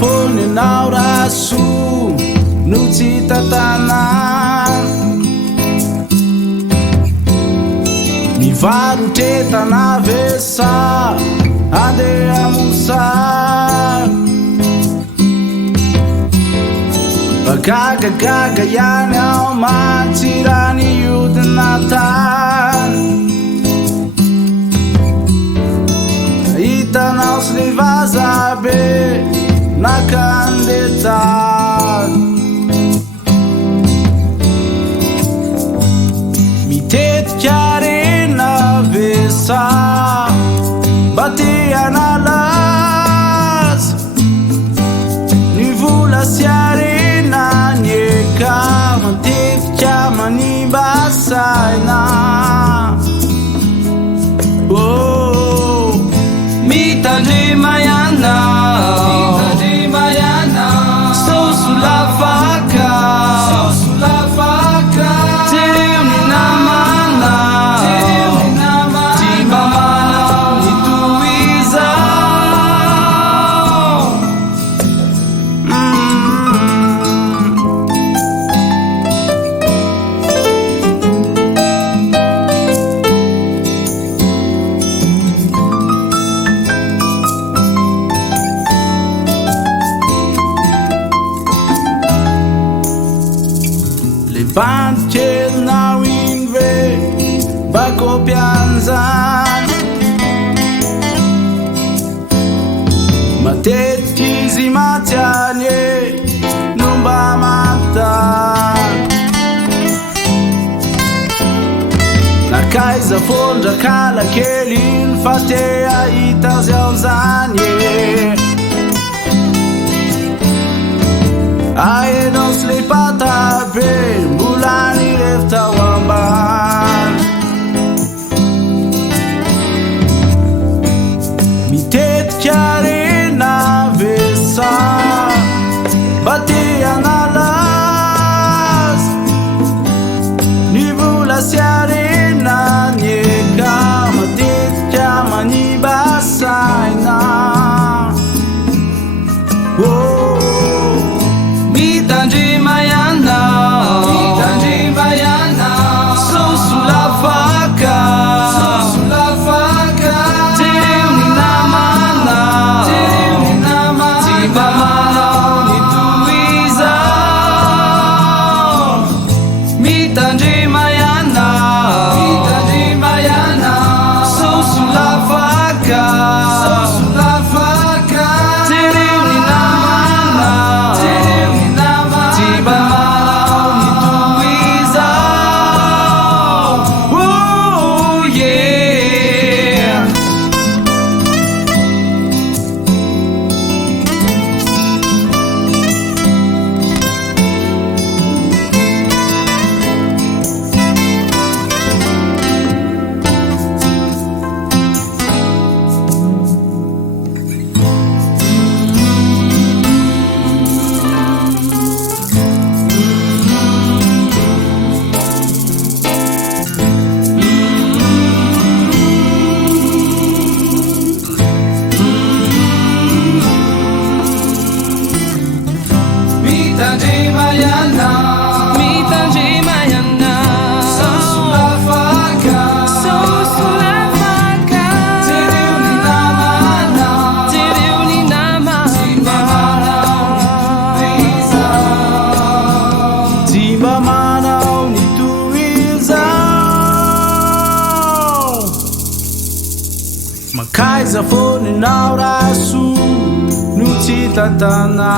foninao raso no tsy tantanan mivarotretana vesa andeha mosary gagagaga ihany ao matsirany iodina tany hitanao sy le vazabe nakandetany mitetika rena vesa mba te hanalaza ny vola sy arena ny eka matetika manimba saina mitandrema ianao sosolafaka tereo ny namana timba manao ny toizao bandy kelinao iny ve bakôpian'izany matetiky izy matyany e no mba mantany nakaiza fondrakala kely iny fa te ahita azy ao zany e aenao sy le patabe mbola nirevy tao ambany mitetika rena vesa mba te hanalaza ny vola sy arena ny eka matetika manimba saina mitandrema ianao sosolafaka tereo ny namana timba manao ny toizao mitandrema ianao sosolafaka tereo ny namana timba manao ny toizao yeah. Mitandrema ianao sosolafaka tereo ny namana timba manao ny toizao makaiza foninao raso no tsy tantanà